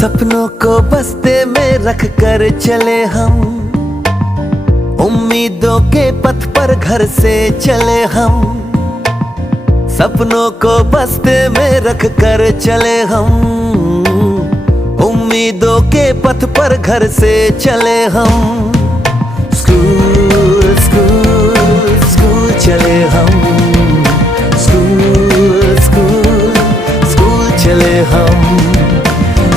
सपनों को बस्ते में रख कर चले हम, उम्मीदों के पथ पर घर से चले हम। सपनों को बस्ते में रख कर चले हम, उम्मीदों के पथ पर घर से चले हम। स्कूल स्कूल स्कूल चले हम, स्कूल स्कूल स्कूल चले हम,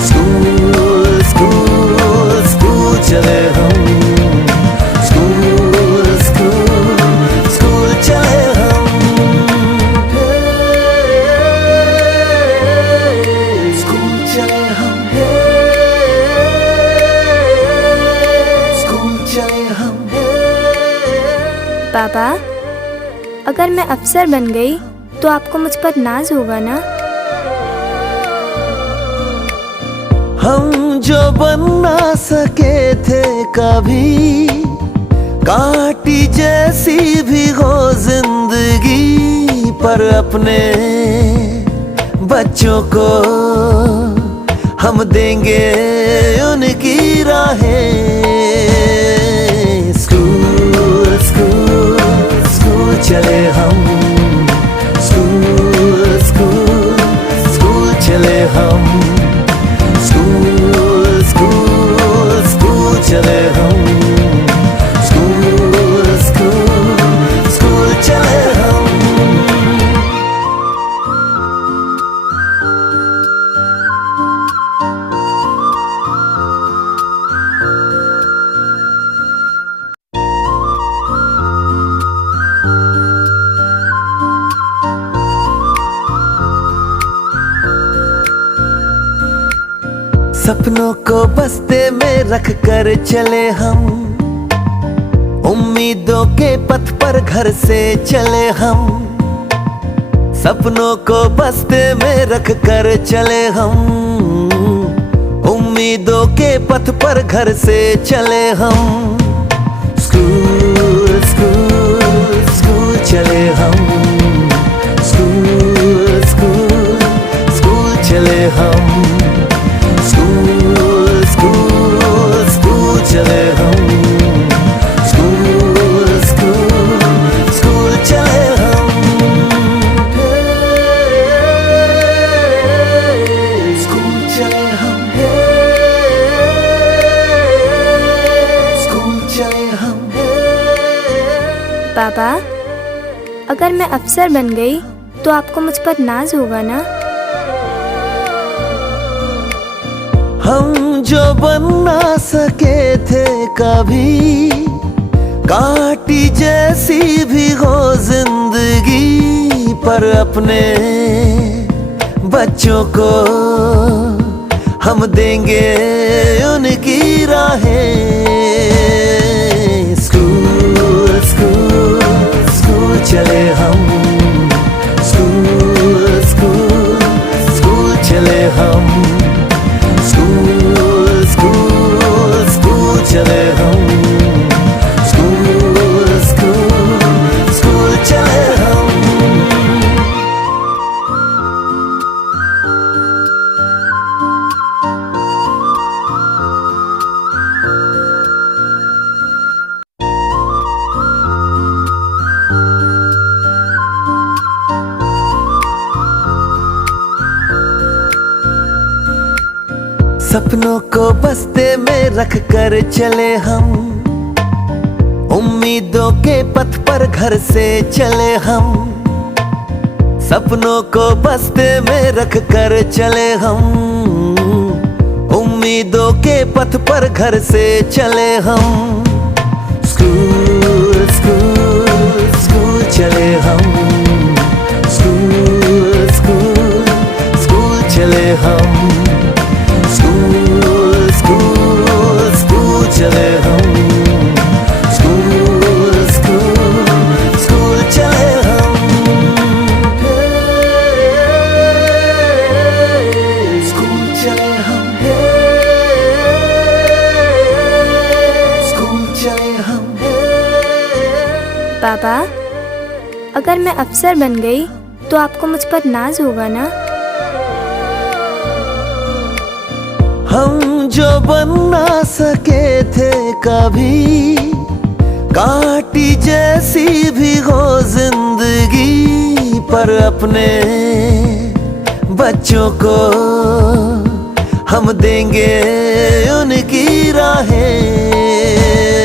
स्कूल स्कूल स्कूल चले हम, स्कूल स्कूल स्कूल चले हम। स्कूल चले हम, स्कूल चले हम। पापा, अगर मैं अफसर बन गई तो आपको मुझ पर नाज होगा ना? हम जो बन ना सके थे कभी, काटी जैसी भी हो जिंदगी, पर अपने बच्चों को हम देंगे उनकी राहें। स्कूल स्कूल स्कूल चले हम, स्कूल स्कूल स्कूल चले हम, स्कूल स्कूल स्कूल चले हम, स्कूल स्कूल स्कूल चले हम। सपनों को बस्ते में रख कर चले हम, उम्मीदों के पथ पर घर से चले हम। सपनों को बस्ते में रख कर चले हम, उम्मीदों के पथ पर घर से चले हम। स्कूल स्कूल स्कूल चले हम, स्कूल स्कूल स्कूल चले हम, स्कूल स्कूल स्कूल चले हम, स्कूल स्कूल स्कूल चले हम। स्कूल चले हम, स्कूल चले हम। पापा, अगर मैं अफसर बन गई तो आपको मुझ पर नाज होगा ना? हम जो बन ना सके थे कभी, काटी जैसी भी हो जिंदगी, पर अपने बच्चों को हम देंगे उनकी राहें। स्कूल स्कूल स्कूल चले हम, स्कूल स्कूल स्कूल चले हम, स्कूल स्कूल स्कूल चले हम, स्कूल स्कूल स्कूल चले हम। सपनों को बस्ते में रख कर चले हम, उम्मीदों के पथ पर घर से चले हम। सपनों को बस्ते में रख कर चले हम, उम्मीदों के पथ पर घर से चले हम। स्कूल स्कूल स्कूल चले हम, स्कूल स्कूल स्कूल चले हम, स्कूल स्कूल स्कूल चले हम, स्कूल स्कूल स्कूल चले हम। स्कूल चले हम, स्कूल चले हम। पापा, अगर मैं अफसर बन गई तो आपको मुझ पर नाज होगा ना? हम जो बन ना सके थे कभी, काटी जैसी भी हो जिंदगी, पर अपने बच्चों को हम देंगे उनकी राहें।